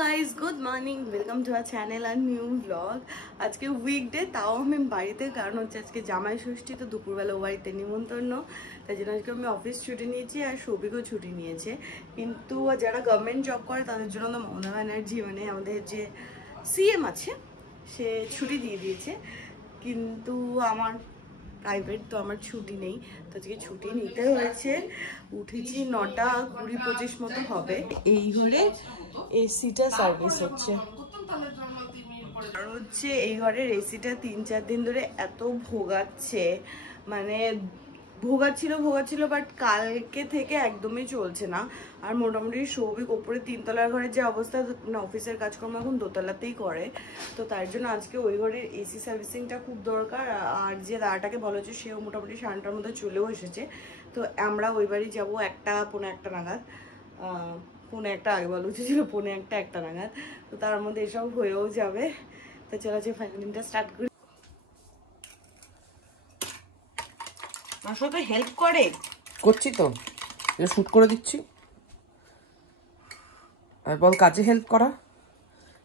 Guys, good morning, welcome to our channel আর new blog. আজকে weekday, তাও আমি বাড়িতে, কারণ হচ্ছে আজকে জামাই ষষ্ঠী, তো দুপুরবেলা ও বাড়িতে নিমন্ত্রণ, তাই জন্য আজকে আমি অফিস ছুটি নিয়েছি আর সৌভিকও ছুটি নিয়েছে। কিন্তু যারা গভর্নমেন্ট জব করে তাদের জন্য তো মমতা ব্যানার্জি মানে আমাদের যে সিএম আছে সে ছুটি দিয়ে দিয়েছে, কিন্তু আমার প্রাইভেট, তো আমার ছুটি নেই, তো আজকে ছুটি নিতে হয়েছে। উঠেছি 9টা 20-25 মতো হবে। এই ঘরে এসিটা সার্ভিস হচ্ছে, আর হচ্ছে এই ঘরের এসিটা 3-4 দিন ধরে এত ভোগাচ্ছে, মানে ভোগাচ্ছিল, বাট কালকে থেকে একদমই চলছে না। আর মোটামুটি সৌভিক ওপরে 3তলার ঘরের যে অবস্থা, মানে অফিসের কাজকর্ম এখন দোতলাতেই করে, তো তার জন্য আজকে ওই ঘরের এসি সার্ভিসিংটা খুব দরকার। আর যে দাদাটাকে বলা হচ্ছে সেও মোটামুটি 9টার মধ্যে চলেও এসেছে, তো আমরা ওই বাড়ি যাবো 1-1:15 নাগাদ। 1:15 আগে বলা উচিত ছিল, 1:15-1টা নাগাদ, তো তার মধ্যে এসব হয়েও যাবে। তো চলো যে ফাইনালিংটা স্টার্ট করি। মাসো তো হেল্প করে, করছি তো, এটা শুট করে দিচ্ছি। আর বল কাজে হেল্প করা,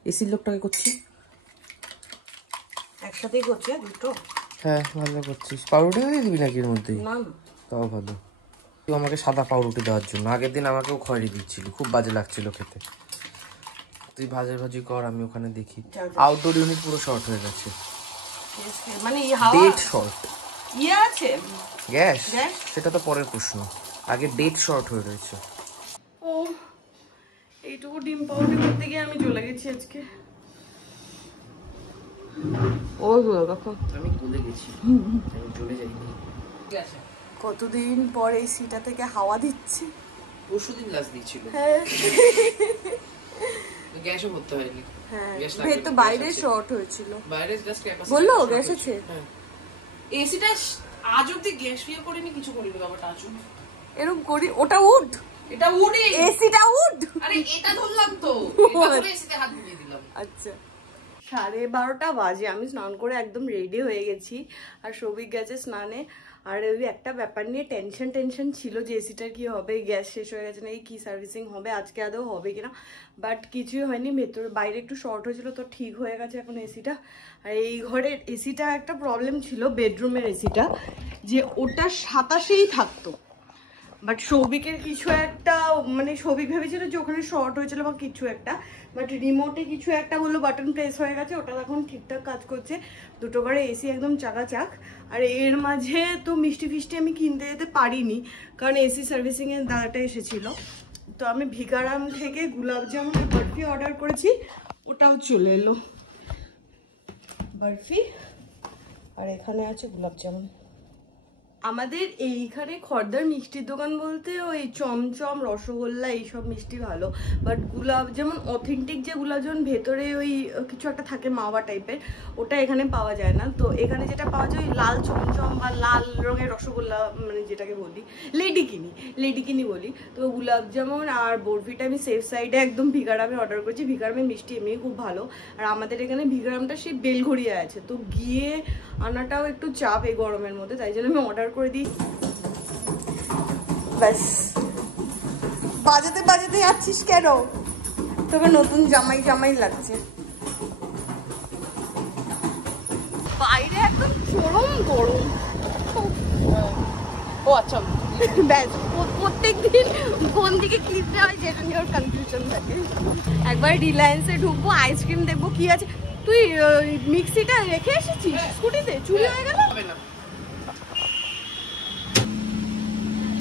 এসির লোকটাকে করছি। একসাথেই করছে দুটো। হ্যাঁ ভালো করছিস। পাউরুটি দিয়ে দিবি নাকি এর মধ্যে? না, তাও ভালো। তুই আমাকে সাদা পাউরুটি দেওয়ার জন্য আগের দিন আমাকেও খয়েরি দিচ্ছিলি, খুব বাজে লাগছিল খেতে। তুই ভাজি কর, আমি ওখানে দেখি। আউটডোর ইউনিট পুরো শর্ট হয়ে গেছে, মানে ডেট শর্ট। ইয়ে আছে গ্যাস, সেটা তো পরের প্রশ্ন, আগে ডেট শর্ট হয়ে রয়েছে। ও এইটুকু ডিম পাউরুটি করতে গিয়ে আমি চলে গেছি আজকে। ও দেখো আমি ভুলে গেছি, আমি চলে যাইনি। কতদিন পর এই সিটা থেকে হাওয়া দিচ্ছে। পরশুদিন লাস্ট দিয়েছিল। হ্যাঁ, গ্যাসও করতে হয়নি। হ্যাঁ তো বাইরে শর্ট হয়েছিল, বাইরে জাস্ট ক্যাপাসিটি বললো গ্যাস আছে। এসিটা আজ অব্দি গ্যাস ফিয়ে করিনি, কিছু করিনি বাবাটা। আজ এরকম করি, ওটা উড, এটা উড, এসিটা উড। আরে এটা ধরলাম তো, এটা করে এসিতে হাত দিয়ে দিলাম। আচ্ছা, 12:30 বাজে, আমি স্নান করে একদম রেডি হয়ে গেছি, আর সৌভিক গেছে স্নানে। আর ওই একটা ব্যাপার নিয়ে টেনশন ছিল যে এসিটার কি হবে, গ্যাস শেষ হয়ে গেছে নাকি, কি সার্ভিসিং হবে, আজকে আদৌ হবে কিনা, বাট কিছুই হয়নি। ভেতরে বাইরে একটু শর্ট হয়েছিল, তো ঠিক হয়ে গেছে এখন এসিটা। আর এই ঘরের এসিটা একটা প্রবলেম ছিল, বেডরুমের এসিটা, যে ওটা 27-এই থাকতো, বাট সৌভিকের কিছু একটা, মানে সৌভিক ভেবেছিল যে ওখানে শর্ট হয়েছিল বা কিছু একটা, বাট রিমোটে কিছু একটা বললো, বাটন প্রেস হয়ে গেছে, ওটা এখন ঠিকঠাক কাজ করছে। দুটো ঘরে এসি একদম চাকাচাক। আর এর মাঝে তো মিষ্টি ফিষ্টি আমি কিনতে যেতে পারিনি, কারণ এসি সার্ভিসিংয়ের দাদাটা এসেছিল। তো আমি ভিকারাম থেকে গুলাব জামুনের বরফি অর্ডার করেছি, ওটাও চলে এলো বরফি। আর এখানে আছে গুলাব জামুন। আমাদের এইখানে খড়দার মিষ্টির দোকান বলতে ওই চমচম, রসগোল্লা এইসব মিষ্টি ভালো, বাট গুলাব যেমন অথেন্টিক যে গুলাব যেমন ভেতরে ওই কিছু একটা থাকে মাওয়া টাইপের, ওটা এখানে পাওয়া যায় না। তো এখানে যেটা পাওয়া যায় ওই লাল চমচম বা লাল রঙের রসগোল্লা, মানে যেটাকে বলি লেডিকিনি বলি। তো গুলাব জামুন আর বরফিটা আমি সেফ সাইডে একদম ভিকারামে অর্ডার করেছি। ভিকারামের মিষ্টি এমনি খুব ভালো, আর আমাদের এখানে ভিকারামটা সেই বেলঘড়িয়া আছে, তো গিয়ে আনাটাও একটু চাপ এই গরমের মধ্যে, তাই জন্য আমি অর্ডার করে দিই। ব্যাস, বাজাতে যাচ্ছিস কেন? তোকে নতুন জামাই লাগছে। বাইরে একদম চরম গরম। ও আচ্ছা, ব্যাস প্রত্যেকদিন কোন দিকে কিনতে হয় যেটা নিয়ে ওর কনফিউশন থাকে। একবার রিলায়েন্সে ঢুকবো, আইসক্রিম দেখবো কি আছে। তুই মিক্সিটা রেখে এসেছিস স্কুটিতে, চুরি হয়ে গেল।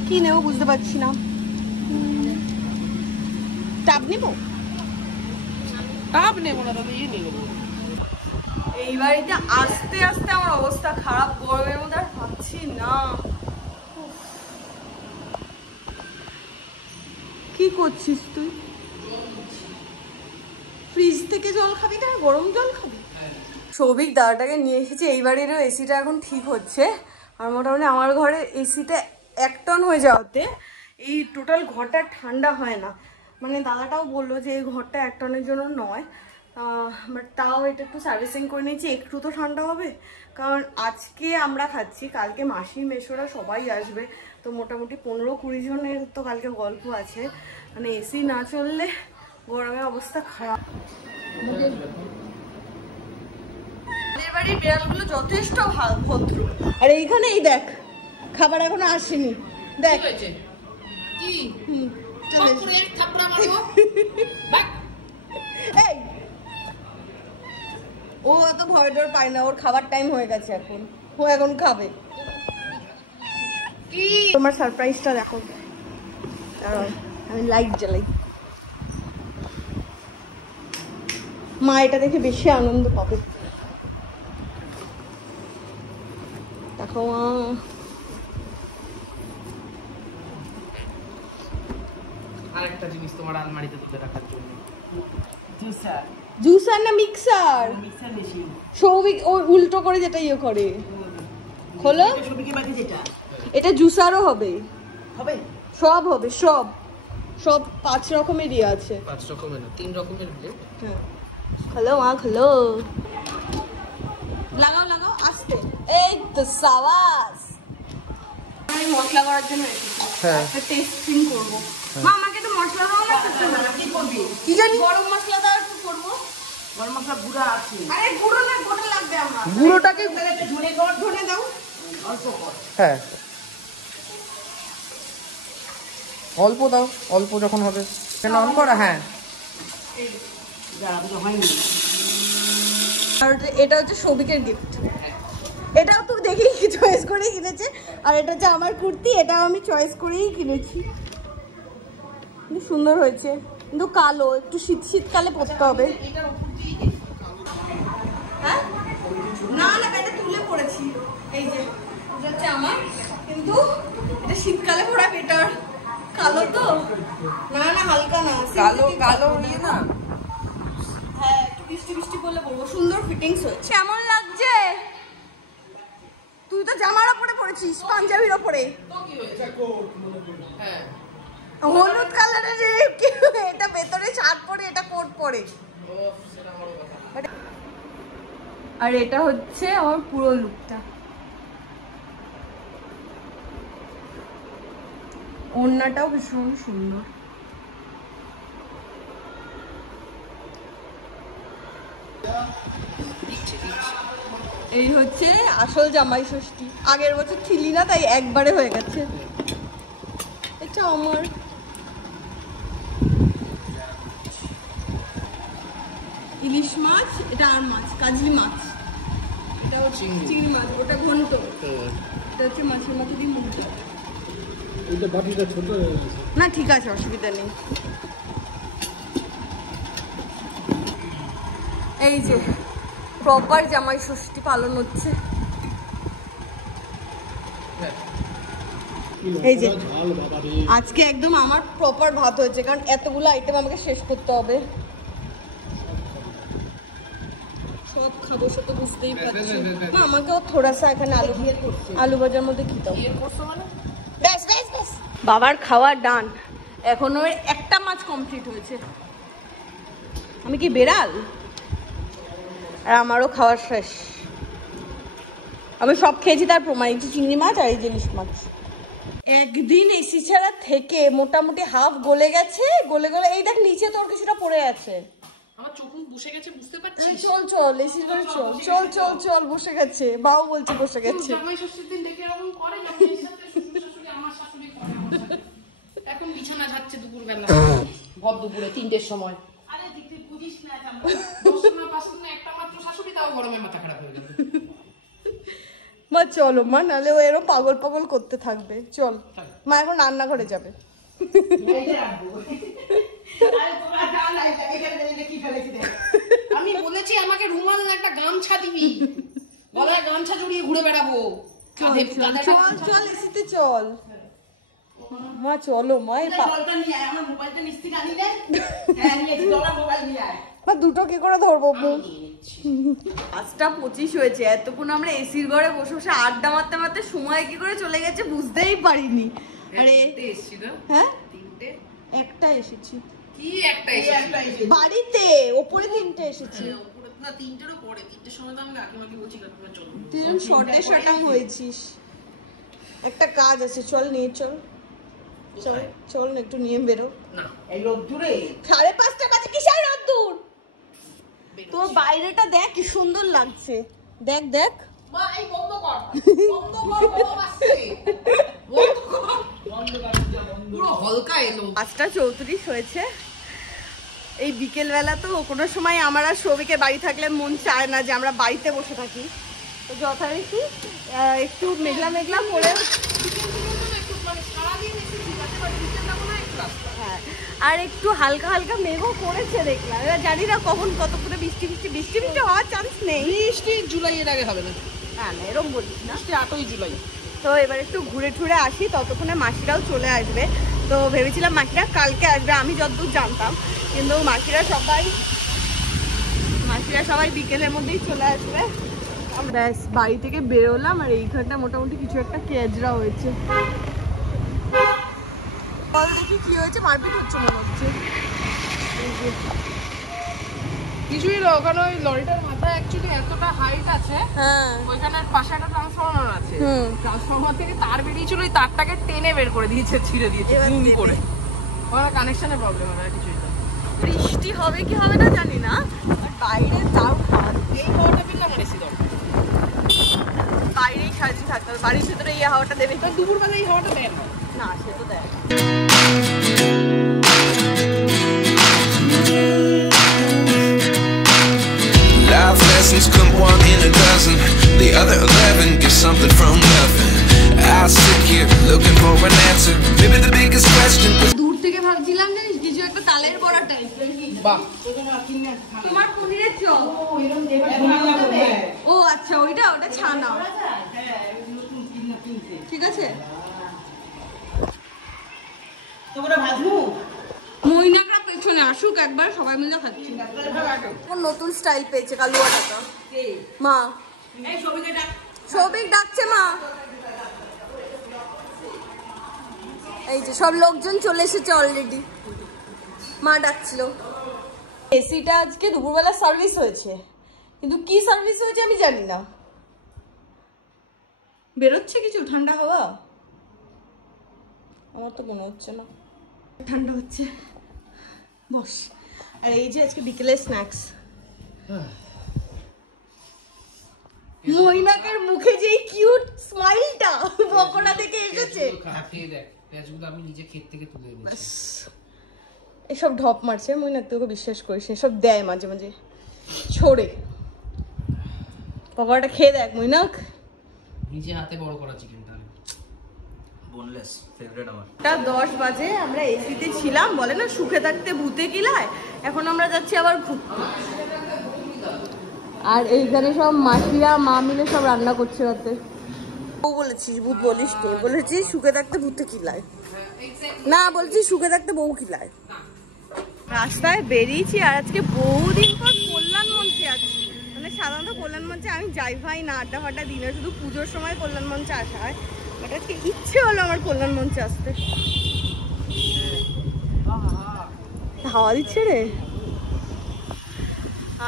কি নেবো বুঝতে পারছি না। টাব নেবো না দাদা, ইয়ে নিয়ে নেবো। এই বাড়িতে আস্তে আস্তে আমার অবস্থা খারাপ, গরমের মধ্যে আর পাচ্ছি না। কি করছিস তুই? ফ্রিজ থেকে জল খাবি না, গরম জল খাবি? সৌভিক দাদাটাকে নিয়ে এসেছি, এই বাড়িরও এসিটা এখন ঠিক হচ্ছে। আর মোটামুটি আমার ঘরে এসিটা 1 টন হয়ে যাওয়াতে এই টোটাল ঘরটা ঠান্ডা হয় না। মানে দাদাটাও বললো যে এই ঘরটা 1 টনের জন্য নয়, বাট তাও এটা একটু সার্ভিসিং করে নিয়েছি, একটু তো ঠান্ডা হবে। কারণ আজকে আমরা খাচ্ছি, কালকে মাসি মেশোরা সবাই আসবে, তো মোটামুটি 15-20 জনের তো কালকে গল্প আছে। মানে এসি না চললে গরমে অবস্থা খারাপ। বাড়ির বিড়ালগুলো যথেষ্ট ভদ্র। আর এইখানে এই দেখ, খাবার এখনো আসেনি, দেখ কি চলে এই ও অত ভয় ডর পায় না, ওর খাবার টাইম হয়ে গেছে এখন, ও এখন খাবে। কি তোমার সারপ্রাইজটা দেখো, আমি লাইট জ্বালাই, মা এটা দেখে বেশি আনন্দ পাবে। দেখো মা, আরেকটা জিনিস তোমার আলমারিতে তুলে রাখার জন্য, জুসার না মিক্সার? সৌভিক ওই উল্টো করে যেটা ইয়ে করে, খোলো। এটা জুসারও হবে, সব হবে, সব 5 রকমেরই আছে। 5 রকমের না 3 রকমের ব্লেড। হ্যাঁ খোলো মা, খোলো, লাগাও লাগাও আস্তে। এই তো সাবাস। আমি মশলা করার জন্য একটা টেস্টিং করবো। মা আমাকে তো মশলা দাও না, কি করবি? কি জানি গরম মশলা দাও একটু করবো। গরম মশলা গুঁড়া আছে। আরে গুঁড়ো না, গোটা লাগবে আমার। গুঁড়োটাকে ধনে দাও অল্প কর। হ্যাঁ অল্প দাও, অল্প যখন হবে কেন অন করা। হ্যাঁ হয়নি। আর এটা হচ্ছে সৌভিকের গিফট, এটাও তো দেখেই চয়েস করেই কিনেছে। আর এটা হচ্ছে আমার কুর্তি, এটাও আমি চয়েস করেই কিনেছি। কিন্তু সুন্দর হয়েছে, কিন্তু কালো, একটু শীতকালে পরতে হবে। হ্যাঁ না না, এটা তুলে পড়েছি, এই যে এটা হচ্ছে আমার, কিন্তু এটা শীতকালে পরা বেটার। কালো তো না, না হালকা না, কালো কালো নিয়ে না। হ্যাঁ একটু বৃষ্টি বৃষ্টি বলে বলবো। সুন্দর ফিটিংস হয়েছে। কেমন লাগছে? তুই তো জামার ওপরে পরেছিস, পাঞ্জাবির ওপরে হলুদ কালারের, এটা ভেতরে শার্ট পরে, এটা কোট পরে। আর এটা হচ্ছে আমার পুরো লুকটা। ওড়নাটাও ভীষণ সুন্দর। এই হচ্ছে আসল জামাই ষষ্ঠী। আগের বছর ছিলি না, তাই একবারে হয়ে গেছে। এটা আমার ইলিশ মাছ, এটা আর মাছ, কাজলি মাছ, এটা হচ্ছে চিংড়ি মাছ, ওটা ঘন্ট, এটা হচ্ছে মাছের মাথা দিয়ে মুড়ি। না ঠিক আছে, অসুবিধা নেই। এই যে প্রপার জামাই ষষ্ঠী পালন হচ্ছে। এই যে আজকে একদম আমার প্রপার ভাত হয়েছে, কারণ এতগুলো আইটেম আমাকে শেষ করতে হবে। সব খাবো সে তো বুঝতেই পারছি না। আমাকেও থোড়াসা এখানে আলু ভাজার মধ্যে খেতে হবে। ব্যাস ব্যাস ব্যাস, বাবার খাওয়া ডান। এখনো একটা মাছ কমপ্লিট হয়েছে। আমি কি বেড়াল? আর আমারও খাওয়ার শেষ। আমি সব খেয়েছি, তার প্রমাণ এই যে চিংড়ি মাছ আর এই যে ইলিশ মাছ। একদিন এসি ছাড়া থেকে মোটামুটি হাফ গলে গেছে, গলে গলে এই দেখ নিচে তোর কিছুটা পড়ে আছে। আমার চোখ মুখ বসে গেছে, বুঝতে পারছিস? চল চল এসির ঘরে চল, চল চল চল, বসে গেছে, বাও বলছে বসে গেছে। জামাই ষষ্ঠীর দিন দেখে এরকম করে, জামাইয়ের সাথে শ্বশুর শাশুড়ি, আমার শাশুড়ি করে আমার সাথে। এখন বিছানা যাচ্ছে দুপুরবেলা, ভর দুপুরে 3টের সময়। আরে তুই বুঝিস না, 10 না 5 না একটা মাত্র শাশুড়ি, তাও গরমে মাথা খারাপ হয়ে গেল। মা চলো মা, নাহলে ও এরকম পাগল পাগল করতে থাকবে। চল মা এখন রান্নাঘরে যাবে। আমি বলেছি আমাকে রুমাল একটা গামছা দিবি, গলায় গামছা জড়িয়ে ঘুরে বেড়াবো। চল চল এসিতে চল মা, চলো মা। দুটো কি করে ধরবো? 5:25 হয়েছে, এতক্ষণ আমরা এসির ঘরে বসে বসে আড্ডা মারতে মারতে সময় কি করে চলে গেছে বুঝতেই পারিনি। আরে হ্যাঁ একটা এসেছি, কি একটা এসেছি বাড়িতে, ওপরে 3টে এসেছি। না 3টেরও পরে, 3টের সময় তো আমি কাকিমাকে বলছি কাকিমা চলো, তুই শর্টে শর্টাং হয়েছিস। একটা কাজ আছে, চল নিয়ে চল। চল না একটু নিয়ে বেরো। না এই রোদ্দুরে 5:30 বাজে কিসের রোদ্দুর? তোর বাইরেটা দেখ কি সুন্দর লাগছে, দেখ দেখ। মা এই বন্ধ কর বন্ধ আসছে বন্ধ কর পুরো হলকা এলো। 5:34 হয়েছে। এই বিকেল বেলা তো কোনো সময় আমার আর সৌভিকের বাড়ি থাকলে মন চায় না যে আমরা বাড়িতে বসে থাকি, তো যথারীতি একটু মেঘলা মেঘলা করে হ্যাঁ, আর একটু হালকা হালকা মেঘও করেছে দেখলাম। এবার জানি না কখন কতক্ষণে বৃষ্টি হওয়ার চান্স নেই। বৃষ্টি জুলাইয়ের আগে হবে না। হ্যাঁ না এরকম বলিস না, 8ই জুলাই। তো এবার একটু ঘুরে ঠুরে আসি, ততক্ষণে মাসিরাও চলে আসবে। তো ভেবেছিলাম মাসিরা কালকে আসবে, আমি যতদূর জানতাম, কিন্তু মাসিরা সবাই বিকেলের মধ্যেই চলে আসবে। ব্যাস বাড়ি থেকে বেরোলাম, আর এইখানটা মোটামুটি কিছু একটা কেজরা হয়েছে। বল দেখি কি হয়েছে, মারপিট হচ্ছে মনে হচ্ছে। কিছুই না, ওখানে ওই লরিটার মাথায় অ্যাকচুয়ালি এতটা হাইট আছে, হ্যাঁ ওইখানের পাশে একটা ট্রান্সফরমার আছে, ট্রান্সফরমার থেকে তার বেরিয়েছিল, ওই তারটাকে টেনে বের করে দিয়েছে, ছিঁড়ে দিয়েছে জুম করে। ওখানে কানেকশনের প্রবলেম হবে, আর কিছুই না। বৃষ্টি হবে কি হবে না জানি না, বাট বাইরে তাও এই হাওয়াটা পেলে আমার এসি দরকার। বাইরেই সাজিয়ে থাকতে হবে, বাড়ির ভিতরে এই হাওয়াটা দেবে তো দুপুর বেলা এই হাওয়াটা দেয় না, সে তো দেয়। Life lessons come one in a dozen. The other 11 give something from nothing. I sit here looking for an answer. Maybe the biggest question is দূর থেকে ভাবছিলাম জানিস কিছু একটা তালের বড়া টাইপের। বাহ, তোমার পনিরের চপ। ও আচ্ছা, ওটা ছানা। ঠিক আছে, মইনাকরা পেছনে আসুক একবার, সবাই মিলে খাচ্ছি। নতুন স্টাইল পেয়েছে কালুয়া টাকা মা। সৌভিক ডাকছে মা। এই যে সব লোকজন চলে এসেছে অলরেডি, মা ডাকছিল। এসিটা আজকে দুপুরবেলা সার্ভিস হয়েছে, কিন্তু কি সার্ভিস হয়েছে আমি জানি না। বেরোচ্ছে কিছু ঠান্ডা হাওয়া, আমার তো মনে হচ্ছে না ঠান্ডা হচ্ছে। বস। আর এই যে আজকে বিকেলের স্ন্যাক্স, মইনাকের মুখে যে কিউট স্মাইলটা বকনা থেকে এসেছে। আমি নিজে ক্ষেত থেকে তুলে এনেছি। এসব ঢপ মারছে, মইনাক তোকে বিশ্বাস করিস, এসব দেয় মাঝে মাঝে ছড়ে। পকোড়াটা খেয়ে দেখ মইনাক, নিজে হাতে বড় করা চিকেনটা বোনলেস ফেভারিট আমার। 10 বাজে, আমরা এসিতে ছিলাম, বলে না সুখে থাকতে ভূতে কিলায়। এখন আমরা যাচ্ছি আবার ঘুরতে, আর এইখানে সব মাসিরা মা মিলে সব রান্না করছে রাতে। ও বলেছিস ভূত বলিস তো, বলেছিস সুখে থাকতে ভূতে কিলায় না, বলছি সুখে থাকতে বউ কিলায়। রাস্তায় বেরিয়েছি, আর আজকে বহুদিন পর কল্যাণ মঞ্চে আছি। মানে সাধারণত কল্যাণ মঞ্চে আমি যাই ভাই না, আড্ডা ফাড্ডা দিনে শুধু পুজোর সময় কল্যাণ মঞ্চে আসা হয়। বাট আজকে ইচ্ছে হলো আমার কল্যাণ মঞ্চে আসতে। হাওয়া দিচ্ছে রে।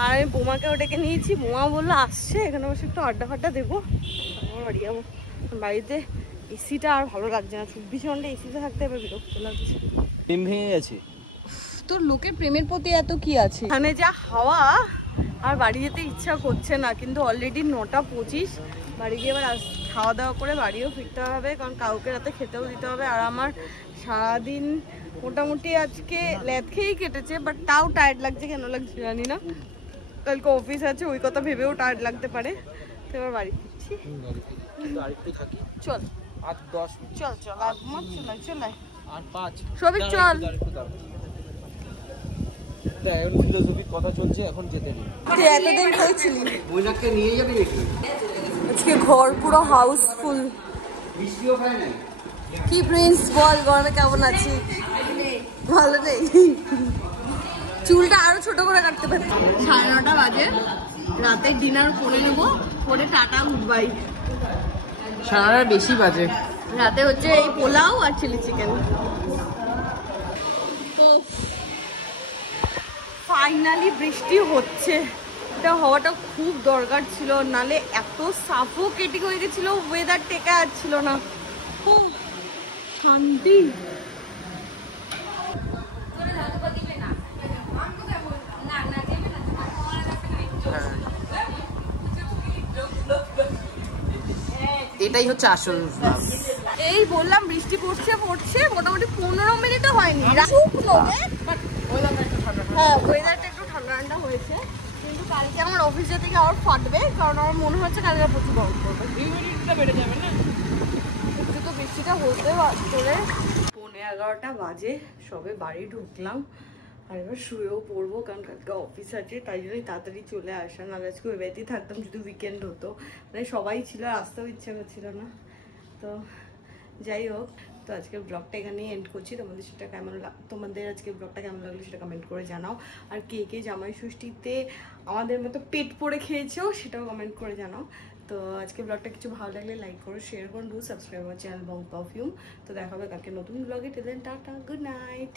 আর আমি বোমাকে ওটাকে নিয়েছি, বোমা বললো আসছে এখানে বসে একটু আড্ডা ফাড্ডা দেবো, বাড়ি যাবো। বাড়িতে এসিটা আর ভালো লাগছে না, 24 ঘন্টা এসিতে থাকতে এবার বিরক্ত লাগছে। প্রেম ভেঙে গেছে তোর, লোকের প্রেমের প্রতি এত কি আছে? এখানে যা হাওয়া, আর বাড়ি যেতে ইচ্ছা করছে না, কিন্তু অলরেডি 9:25। বাড়ি গিয়ে এবার খাওয়া দাওয়া করে বাড়িও ফিরতে হবে, কারণ কাউকে রাতে খেতেও দিতে হবে। আর আমার সারাদিন মোটামুটি আজকে ল্যাদ খেয়েই কেটেছে, বাট তাও টায়ার্ড লাগছে, কেন লাগছে জানি না। কালকে অফিস আছে, ওই কথা ভেবেও টায়ার্ড লাগতে পারে। তো এবার বাড়ি ফিরছি, চল আর 10 চল চল আর মত চলাই আর 5 সবিক চল। এখন ফিলোসফিক কথা চলছে, এখন যেতে নেই। তুই এতদিন হয়েছিলি মহিলাকে নিয়ে যাবি নাকি? আজকে ঘর পুরো হাউসফুল। বৃষ্টিও খায় নাই। কি প্রিন্স বল, গরমে কেমন আছি? ভালো নেই, চুলটা আরো ছোট করে কাটতে পারি। 9:30 বাজে, রাতের ডিনার করে নেবো, করে টাটা গুড বাই। সারা বেশি বাজে। রাতে হচ্ছে এই পোলাও আর চিলি চিকেন। তো ফাইনালি বৃষ্টি হচ্ছে, এটা হওয়াটা খুব দরকার ছিল, নালে এত সাফোকেটিং হয়ে গেছিল, ওয়েদার টেকা যাচ্ছিল না। খুব শান্তি। এটাই হচ্ছে আসল লাভ। এই বললাম বৃষ্টি পড়ছে মোটামুটি 15 মিনিটও হয়নি, হ্যাঁ ওয়েদারটা একটু ঠান্ডা ঠান্ডা হয়েছে। কিন্তু কালকে আমার অফিস যেতে গিয়ে আবার ফাটবে, কারণ আমার মনে হচ্ছে কালকে প্রচুর গরম করবে, হিউমিডিটিটা বেড়ে যাবে না? একটু তো বৃষ্টিটা হতে চলে। 11:30 বাজে, সবে বাড়ি ঢুকলাম আর এবার শুয়েও পড়বো, কারণ কালকে অফিস আছে, তাই জন্যই তাড়াতাড়ি চলে আসা। না আজকে ওই বাড়িতেই থাকতাম যদি উইকেন্ড হতো, মানে সবাই ছিল, আসতেও ইচ্ছা করছিল না। তো যাই হোক, তো আজকে ব্লগটা এখানেই এন্ড করছি। তোমাদের আজকে ব্লগটা কেমন লাগলো সেটা কমেন্ট করে জানাও। আর কে কে জামাই ষষ্ঠীতে আমাদের মতো পেট পরে খেয়েছো সেটাও কমেন্ট করে জানাও। তো আজকে ব্লগটা কিছু ভালো লাগলে লাইক করো, শেয়ার করো, ডু সাবস্ক্রাইব আমার চ্যানেল বং পারফিউম। তো দেখা হবে কালকে নতুন ব্লগে। Till then tata, good night.